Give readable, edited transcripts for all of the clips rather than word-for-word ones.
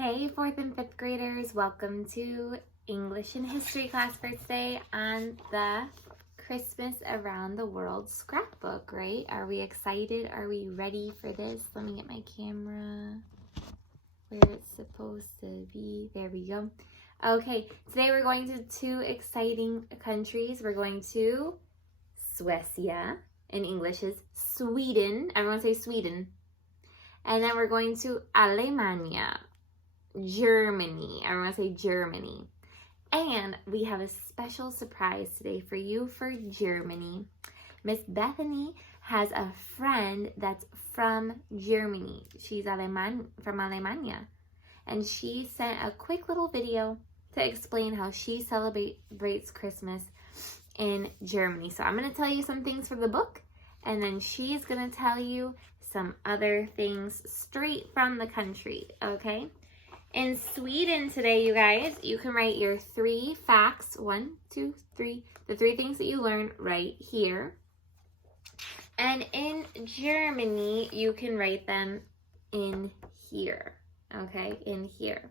Hey, 4th and 5th graders, welcome to English and History class for today on the Christmas Around the World scrapbook, right? Are we excited? Are we ready for this? Let me get my camera where it's supposed to be. There we go. Okay, today we're going to two exciting countries. We're going to Suecia, in English is Sweden. Everyone say Sweden. And then we're going to Alemania, Germany. Everyone say Germany. And we have a special surprise today for you for Germany. Miss Bethany has a friend that's from Germany. She's from Alemania. And she sent a quick little video to explain how she celebrates Christmas in Germany. So I'm going to tell you some things from the book, and then she's going to tell you some other things straight from the country, okay? In Sweden today, you guys, you can write your 3 facts. 1, 2, 3. The 3 things that you learned right here. And in Germany, you can write them in here, okay? In here.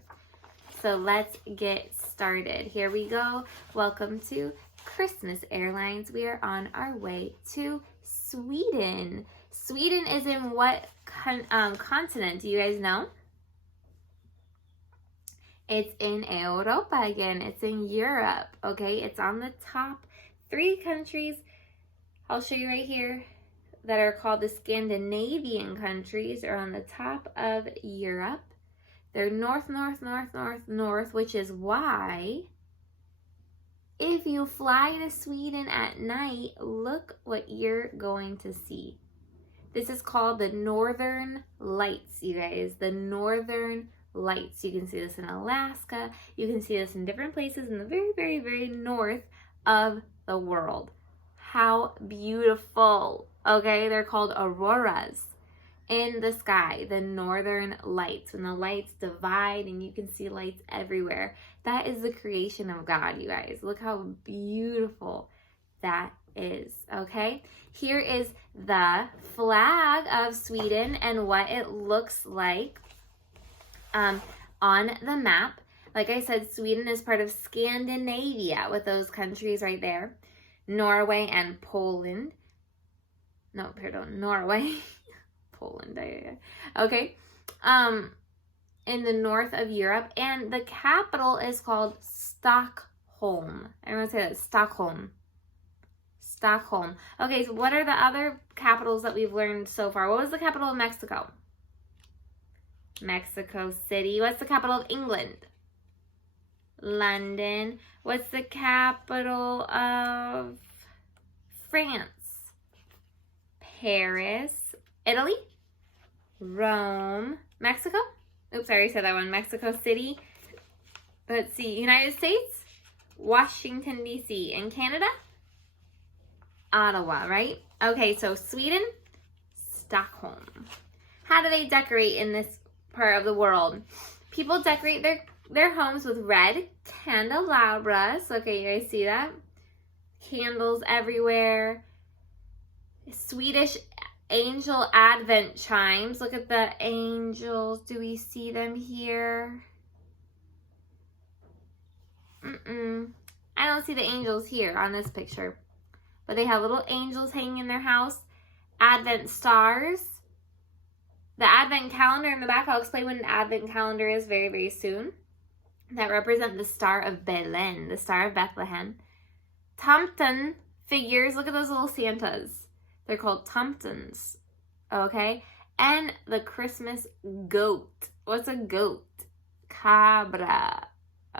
So let's get started. Here we go. Welcome to Christmas Airlines. We are on our way to Sweden. Sweden is in what continent? Do you guys know? It's in Europa again. It's in Europe, okay? It's on the top 3 countries, I'll show you right here, that are called the Scandinavian countries are on the top of Europe. They're north, north, north, north, north, which is why if you fly to Sweden at night, look what you're going to see. This is called the Northern Lights, you guys. The Northern Lights. You can see this in Alaska. You can see this in different places in the very, very, very north of the world. How beautiful. Okay, they're called auroras in the sky, the Northern Lights. When the lights divide and you can see lights everywhere. That is the creation of God, you guys. Look how beautiful that is, okay? Here is the flag of Sweden and what it looks like on the map. Like I said, Sweden is part of Scandinavia with those countries right there. Norway and Poland. No, pardon, Norway. Poland, okay. In the north of Europe, and the capital is called Stockholm. Everyone say that, Stockholm. Stockholm. Okay, so what are the other capitals that we've learned so far? What was the capital of Mexico? Mexico City. What's the capital of England? London. What's the capital of France? Paris. Italy? Rome. Mexico? Oops, I already said that one. Mexico City. Let's see. United States? Washington, D.C. And Canada? Ottawa, right? Okay, so Sweden, Stockholm. How do they decorate in this part of the world? People decorate their homes with red candelabras. Okay, you guys see that? Candles everywhere. Swedish angel advent chimes. Look at the angels. Do we see them here? I don't see the angels here on this picture. But they have little angels hanging in their house. Advent stars. The advent calendar in the back. I'll explain what an advent calendar is very, very soon. That represent the Star of Belen, the Star of Bethlehem. Tomten figures. Look at those little Santas. They're called Tomtens. Okay? And the Christmas goat. What's a goat? Cabra.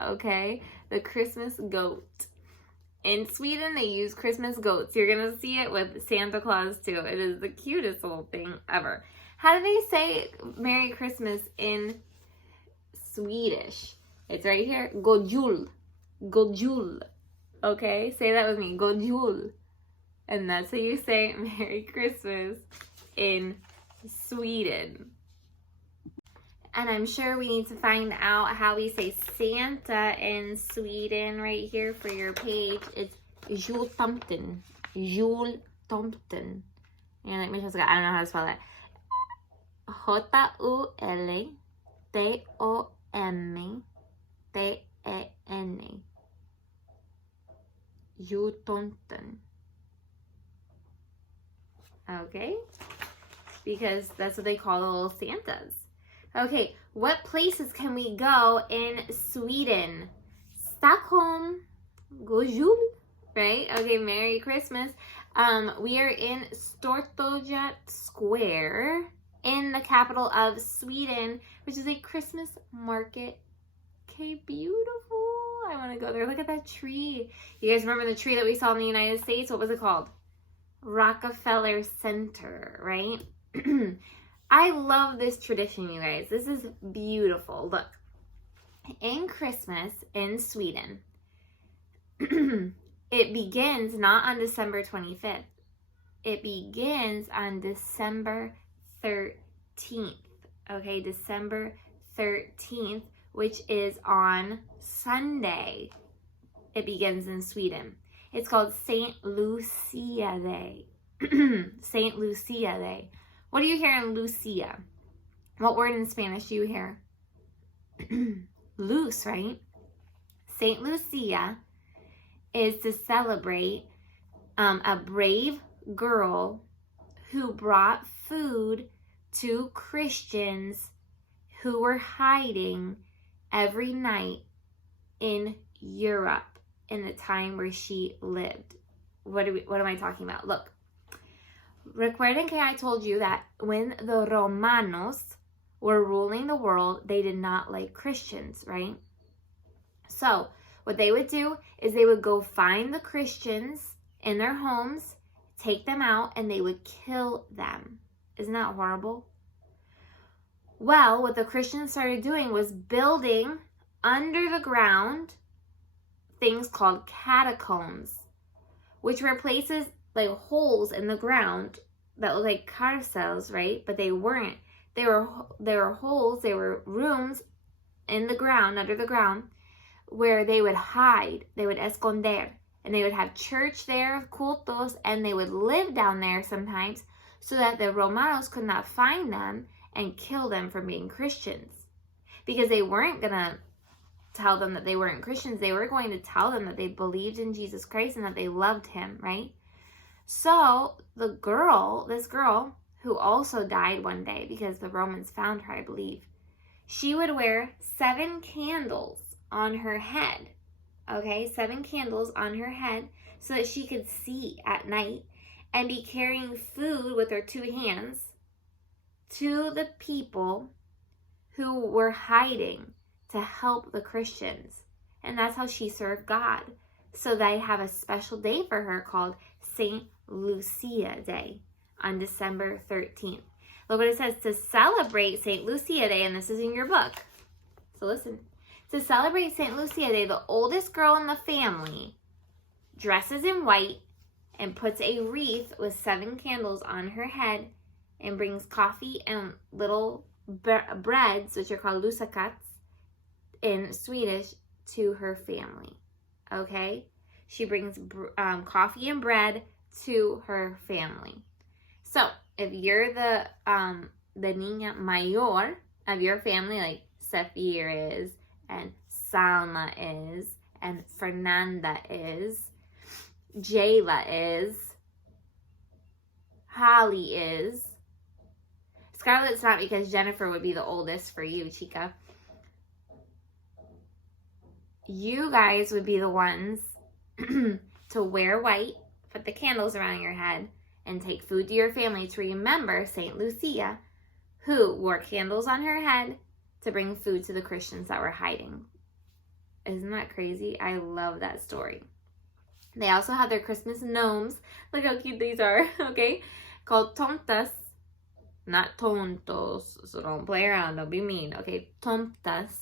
Okay? The Christmas goat. In Sweden, they use Christmas goats. You're going to see it with Santa Claus, too. It is the cutest little thing ever. How do they say Merry Christmas in Swedish? It's right here. God jul. God jul. Okay? Say that with me. God jul. And that's how you say Merry Christmas in Sweden. And I'm sure we need to find out how we say Santa in Sweden right here for your page. It's jultomten. Jultomten. And let me just, I don't know how to spell that. Jultomten. Jultomten. Okay? Because that's what they call the little Santas. Okay, what places can we go in Sweden? Stockholm, God Jul, right? Okay, Merry Christmas. We are in Stortorget Square in the capital of Sweden, which is a Christmas market. Okay, beautiful. I want to go there. Look at that tree. You guys remember the tree that we saw in the United States? What was it called? Rockefeller Center, right? I love this tradition, you guys. This is beautiful. Look, in Christmas in Sweden, it begins not on December 25th. It begins on December 13th. Okay, December 13th, which is on Sunday. It begins in Sweden. It's called St. Lucia Day. St. Lucia Day. What do you hear in Lucia? What word in Spanish do you hear? Luz, right? St. Lucia is to celebrate a brave girl who brought food to Christians who were hiding every night in Europe in the time where she lived. What am I talking about? Look, recuerden que I told you that when the Romanos were ruling the world, they did not like Christians, right? So what they would do is they would go find the Christians in their homes, take them out, and they would kill them. Isn't that horrible? Well, what the Christians started doing was building under the ground things called catacombs, which were places like holes in the ground that look like cárceles, right? But they weren't. They were holes, they were rooms in the ground, under the ground, where they would hide, they would esconder, and they would have church there, cultos, and they would live down there sometimes so that the Romanos could not find them and kill them for being Christians. Because they weren't going to tell them that they weren't Christians, they were going to tell them that they believed in Jesus Christ and that they loved him, right? So this girl, who also died one day because the Romans found her, I believe, she would wear 7 candles on her head, okay? 7 candles on her head so that she could see at night and be carrying food with her 2 hands to the people who were hiding to help the Christians. And that's how she served God. So they have a special day for her called St. Lucia Day on December 13th. Look what it says, to celebrate St. Lucia Day, and this is in your book. So listen. To celebrate St. Lucia Day, the oldest girl in the family dresses in white and puts a wreath with 7 candles on her head and brings coffee and little breads, which are called lussekats in Swedish, to her family. Okay? She brings coffee and bread to her family. So, if you're the niña mayor of your family, like Safir is, and Salma is, and Fernanda is, Jayla is, Holly is, Scarlett's not because Jennifer would be the oldest for you, chica. You guys would be the ones to wear white, put the candles around your head, and take food to your family to remember St. Lucia, who wore candles on her head to bring food to the Christians that were hiding. Isn't that crazy? I love that story. They also have their Christmas gnomes. Look how cute these are, okay? Called tomtas. Not tontos, so don't play around, don't be mean, okay? Tomtas.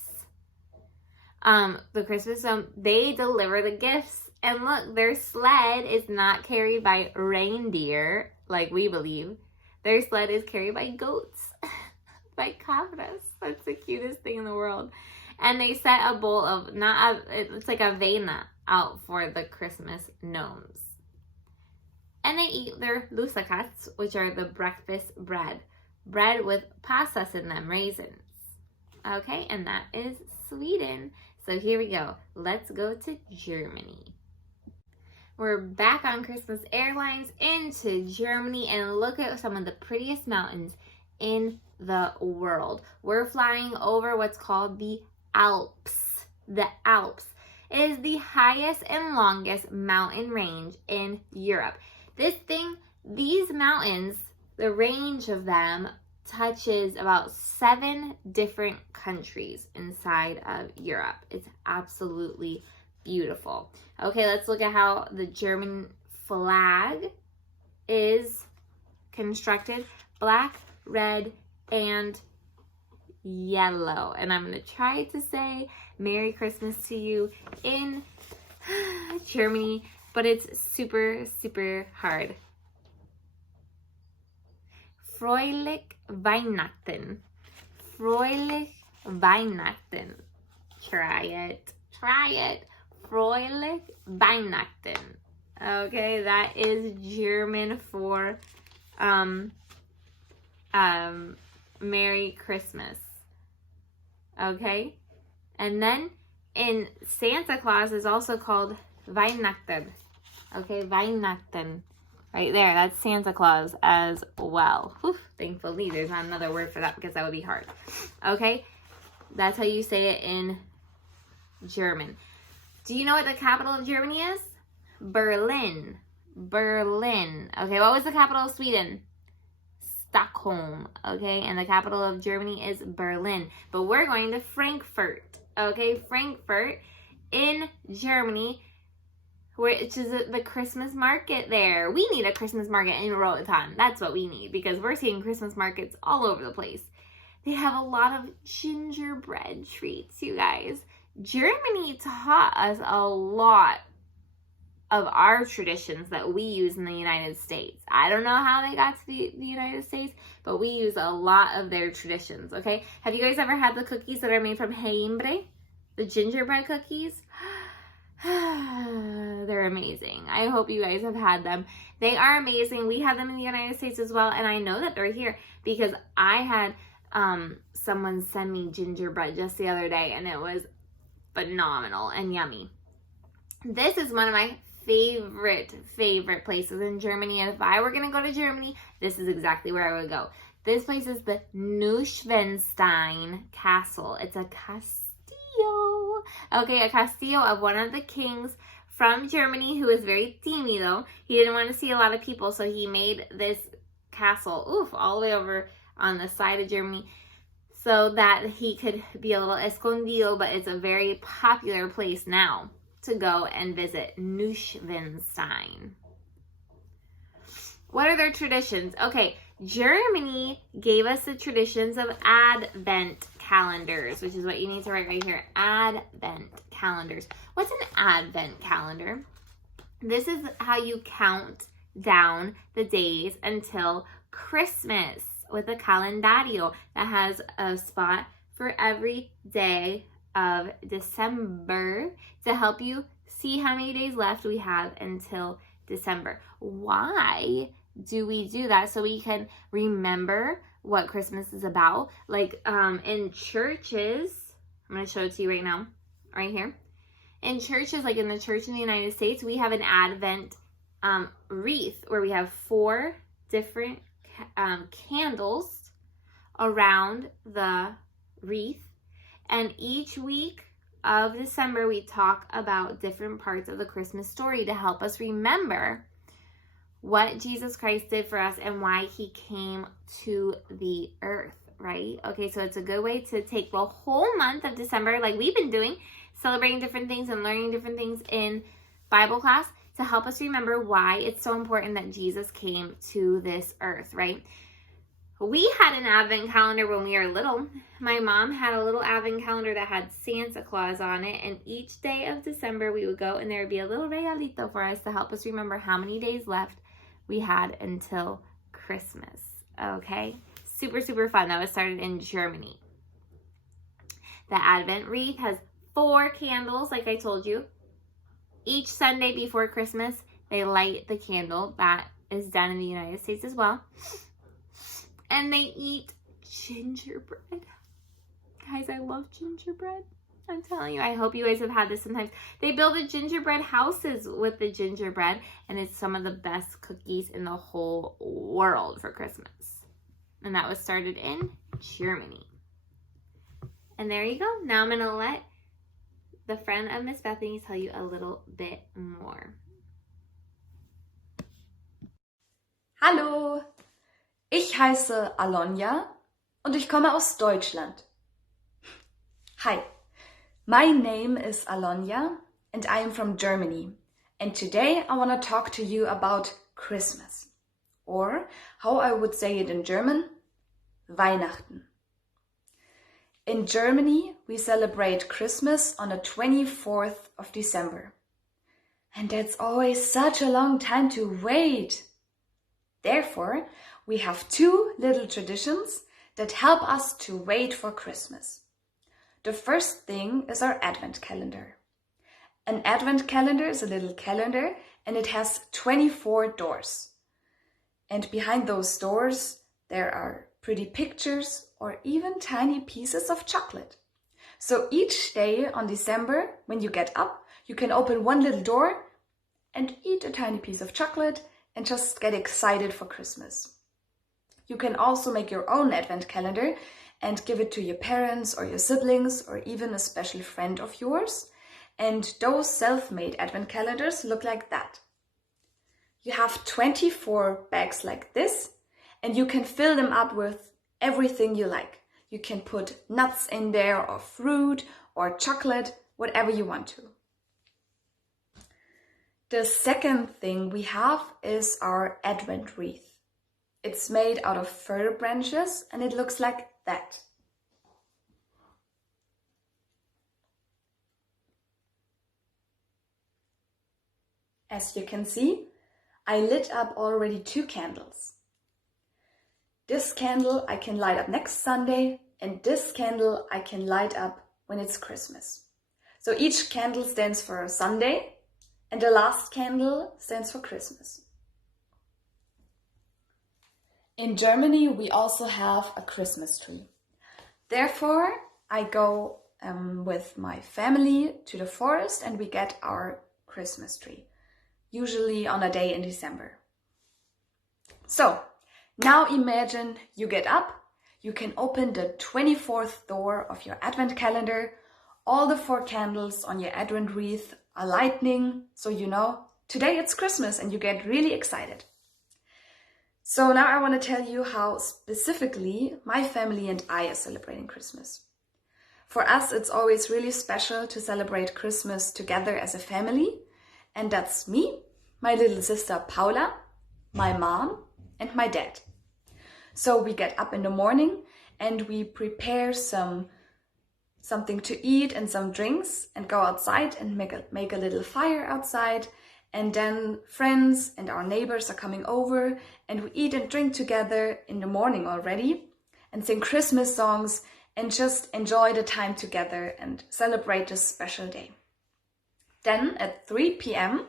The Christmas gnome, they deliver the gifts. And look, their sled is not carried by reindeer, like we believe. Their sled is carried by goats, by cabras. That's the cutest thing in the world. And they set a bowl of, it's like avena out for the Christmas gnomes. And they eat their lussekats, which are the breakfast bread. Bread with pasas in them, raisins. Okay, and that is Sweden. So here we go. Let's go to Germany. We're back on Christmas Airlines into Germany, and look at some of the prettiest mountains in the world. We're flying over what's called the Alps. The Alps is the highest and longest mountain range in Europe. These mountains, the range of them touches about 7 different countries inside of Europe. It's absolutely beautiful. Okay, let's look at how the German flag is constructed. Black, red, and yellow. And I'm going to try to say Merry Christmas to you in Germany, but it's super, super hard. Fröhlich Weihnachten. Fröhlich Weihnachten. Try it. Try it. Fröhlich Weihnachten. Okay, that is German for Merry Christmas. Okay? And then in Santa Claus is also called Weihnachten. Okay, Weihnachten. Right there, that's Santa Claus as well. Whew, thankfully, there's not another word for that because that would be hard. Okay, that's how you say it in German. Do you know what the capital of Germany is? Berlin. Berlin. Okay, what was the capital of Sweden? Stockholm. Okay, and the capital of Germany is Berlin. But we're going to Frankfurt. Okay, Frankfurt in Germany, which is the Christmas market there. We need a Christmas market in Roatan. That's what we need, because we're seeing Christmas markets all over the place. They have a lot of gingerbread treats, you guys. Germany taught us a lot of our traditions that we use in the United States. I don't know how they got to the United States, but we use a lot of their traditions, okay? Have you guys ever had the cookies that are made from Heimbrei? The gingerbread cookies? They're amazing. I hope you guys have had them. They are amazing. We have them in the United States as well, and I know that they're here because I had someone send me gingerbread just the other day, and it was phenomenal and yummy. This is one of my favorite places in Germany, and if I were going to go to Germany, this is exactly where I would go. This place is the Neuschwanstein Castle. It's a castillo. Okay, a castillo of one of the kings from Germany who is very tímido. He didn't want to see a lot of people, so he made this castle, all the way over on the side of Germany so that he could be a little escondido, but it's a very popular place now to go and visit Neuschwanstein. What are their traditions? Okay, Germany gave us the traditions of Advent calendars, which is what you need to write right here. Advent calendars. What's an Advent calendar? This is how you count down the days until Christmas with a calendario that has a spot for every day of December to help you see how many days left we have until December. Why do we do that? So we can remember what Christmas is about. Like in churches, I'm going to show it to you right now, right here. In churches, like in the church in the United States, we have an Advent wreath where we have 4 different candles around the wreath. And each week of December, we talk about different parts of the Christmas story to help us remember what Jesus Christ did for us and why he came to the earth, right? Okay, so it's a good way to take the whole month of December, like we've been doing, celebrating different things and learning different things in Bible class to help us remember why it's so important that Jesus came to this earth, right? We had an Advent calendar when we were little. My mom had a little Advent calendar that had Santa Claus on it, and each day of December we would go and there would be a little regalito for us to help us remember how many days left we had until Christmas. Okay? Super, super fun. That was started in Germany. The Advent wreath has 4 candles, like I told you. Each Sunday before Christmas, they light the candle. That is done in the United States as well. And they eat gingerbread. Guys, I love gingerbread. I'm telling you, I hope you guys have had this sometimes. They build the gingerbread houses with the gingerbread, and it's some of the best cookies in the whole world for Christmas. And that was started in Germany. And there you go. Now I'm going to let the friend of Miss Bethany tell you a little bit more. Hallo, ich heiße Alonja und ich komme aus Deutschland. Hi, my name is Alonja and I am from Germany. And today I want to talk to you about Christmas. Or, how I would say it in German, Weihnachten. In Germany, we celebrate Christmas on the 24th of December. And that's always such a long time to wait. Therefore, we have two little traditions that help us to wait for Christmas. The first thing is our Advent calendar. An Advent calendar is a little calendar and it has 24 doors. And behind those doors, there are pretty pictures or even tiny pieces of chocolate. So each day on December, when you get up, you can open one little door and eat a tiny piece of chocolate and just get excited for Christmas. You can also make your own Advent calendar and give it to your parents or your siblings or even a special friend of yours. And those self-made Advent calendars look like that. You have 24 bags like this, and you can fill them up with everything you like. You can put nuts in there or fruit or chocolate, whatever you want to. The second thing we have is our Advent wreath. It's made out of fir branches and it looks like that. As you can see, I lit up already 2 candles. This candle I can light up next Sunday, and this candle I can light up when it's Christmas. So each candle stands for Sunday, and the last candle stands for Christmas. In Germany, we also have a Christmas tree. Therefore, I go with my family to the forest and we get our Christmas tree, usually on a day in December. So, now imagine you get up, you can open the 24th door of your Advent calendar, all the 4 candles on your Advent wreath are lighting, so you know, today it's Christmas and you get really excited. So now I want to tell you how specifically my family and I are celebrating Christmas. For us, it's always really special to celebrate Christmas together as a family, and that's me, my little sister Paula, my mom, and my dad. So we get up in the morning and we prepare something to eat and some drinks and go outside and make a little fire outside. And then friends and our neighbors are coming over and we eat and drink together in the morning already and sing Christmas songs and just enjoy the time together and celebrate this special day. Then at 3 p.m.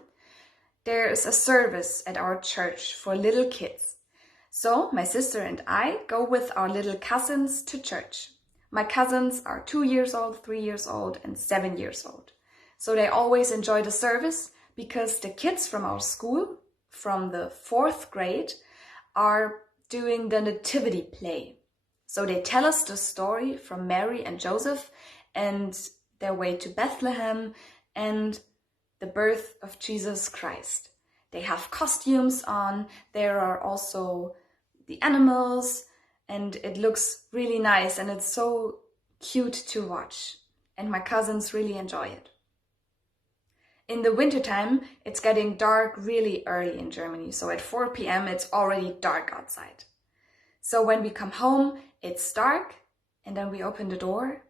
there is a service at our church for little kids. So my sister and I go with our little cousins to church. My cousins are 2 years old, 3 years old, and 7 years old. So they always enjoy the service because the kids from our school, from the 4th grade, are doing the nativity play. So they tell us the story from Mary and Joseph and their way to Bethlehem and the birth of Jesus Christ. They have costumes on, there are also the animals, and it looks really nice and it's so cute to watch. And my cousins really enjoy it. In the wintertime, it's getting dark really early in Germany. So at 4 p.m. it's already dark outside. So when we come home, it's dark and then we open the door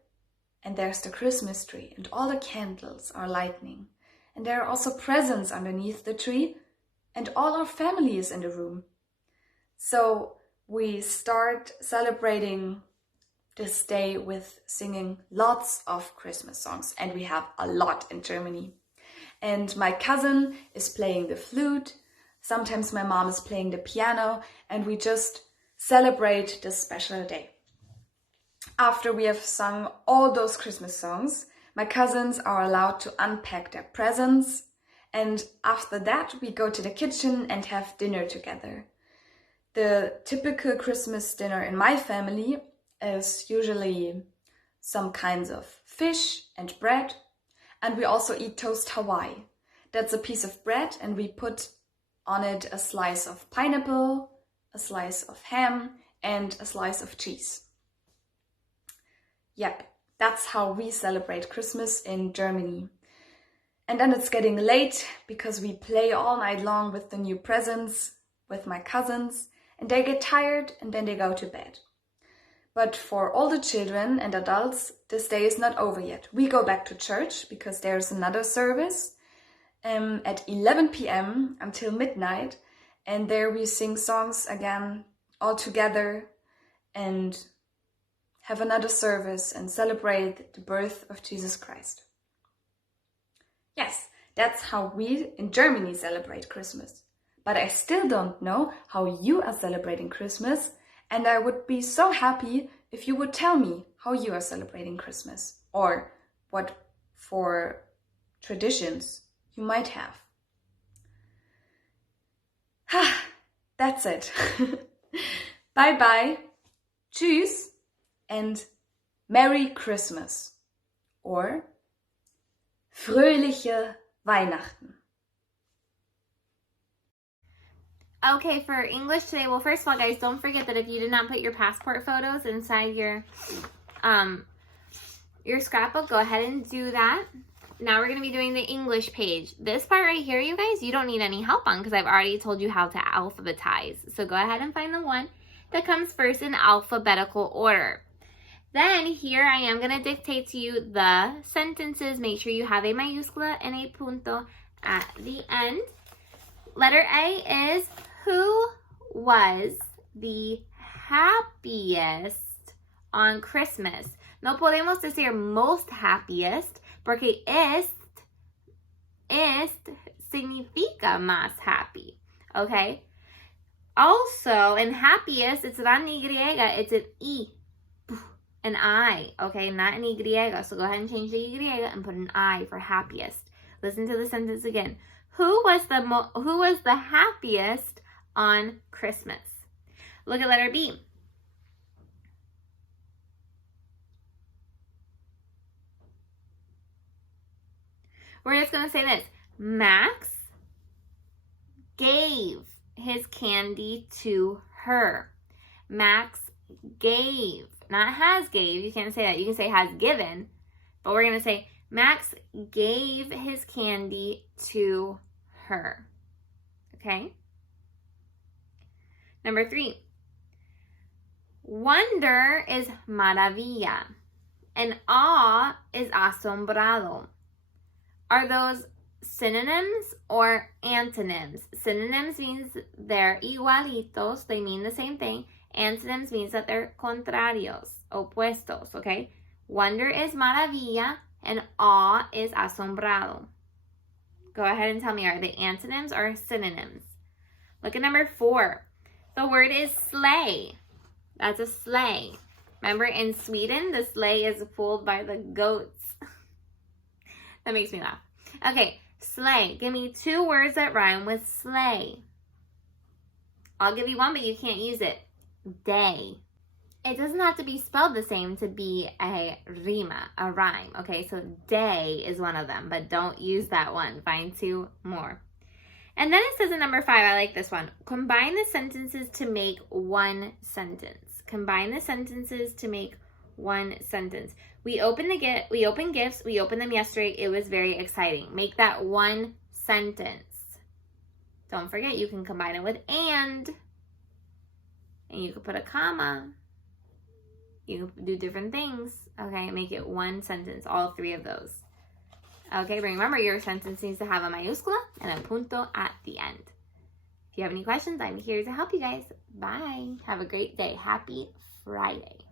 and there's the Christmas tree and all the candles are lighting. And there are also presents underneath the tree and all our family is in the room. So we start celebrating this day with singing lots of Christmas songs, and we have a lot in Germany. And my cousin is playing the flute, sometimes my mom is playing the piano, and we just celebrate this special day. After we have sung all those Christmas songs, my cousins are allowed to unpack their presents, and after that we go to the kitchen and have dinner together. The typical Christmas dinner in my family is usually some kinds of fish and bread, and we also eat toast Hawaii. That's a piece of bread and we put on it a slice of pineapple, a slice of ham, and a slice of cheese. Yep, that's how we celebrate Christmas in Germany. And then it's getting late because we play all night long with the new presents with my cousins, and they get tired and then they go to bed. But for all the children and adults, this day is not over yet. We go back to church because there's another service at 11 p.m. until midnight, and there we sing songs again all together and have another service and celebrate the birth of Jesus Christ. Yes, that's how we in Germany celebrate Christmas. But I still don't know how you are celebrating Christmas, and I would be so happy if you would tell me how you are celebrating Christmas or what for traditions you might have. That's it. Bye bye. Tschüss and Merry Christmas or Fröhliche Weihnachten. Okay, for English today, well, first of all, guys, don't forget that if you did not put your passport photos inside your scrapbook, go ahead and do that. Now we're going to be doing the English page. This part right here, you guys, you don't need any help on because I've already told you how to alphabetize. So go ahead and find the one that comes first in alphabetical order. Then here I am going to dictate to you the sentences. Make sure you have a mayúscula and a punto at the end. Letter A is, who was the happiest on Christmas? No podemos decir most happiest porque est significa más happy, okay? Also, in happiest, it's not an Y, it's an an I, okay? Not an Y, so go ahead and change the Y and put an I for happiest. Listen to the sentence again. Who was the happiest on Christmas? Look at letter B. We're just going to say this. Max gave his candy to her. Max gave, not has gave. You can't say that. You can say has given. But we're going to say Max gave his candy to her. Okay? Number 3. Wonder is maravilla. And awe is asombrado. Are those synonyms or antonyms? Synonyms means they're igualitos. They mean the same thing. Antonyms means that they're contrarios, opuestos, okay? Wonder is maravilla and awe is asombrado. Go ahead and tell me, are they antonyms or synonyms? Look at number 4. The word is sleigh. That's a sleigh. Remember in Sweden, the sleigh is pulled by the goats. That makes me laugh. Okay, sleigh. Give me 2 words that rhyme with sleigh. I'll give you one, but you can't use it. Day. It doesn't have to be spelled the same to be a rima, a rhyme. Okay, so day is one of them, but don't use that one. Find 2 more. And then it says in number 5, I like this one. Combine the sentences to make one sentence. Combine the sentences to make one sentence. We opened gifts. We opened them yesterday. It was very exciting. Make that one sentence. Don't forget, you can combine it with and you can put a comma. You can do different things. Okay, make it one sentence, all 3 of those. Okay, but remember your sentence needs to have a mayúscula and a punto at the end. If you have any questions, I'm here to help you guys. Bye. Have a great day. Happy Friday.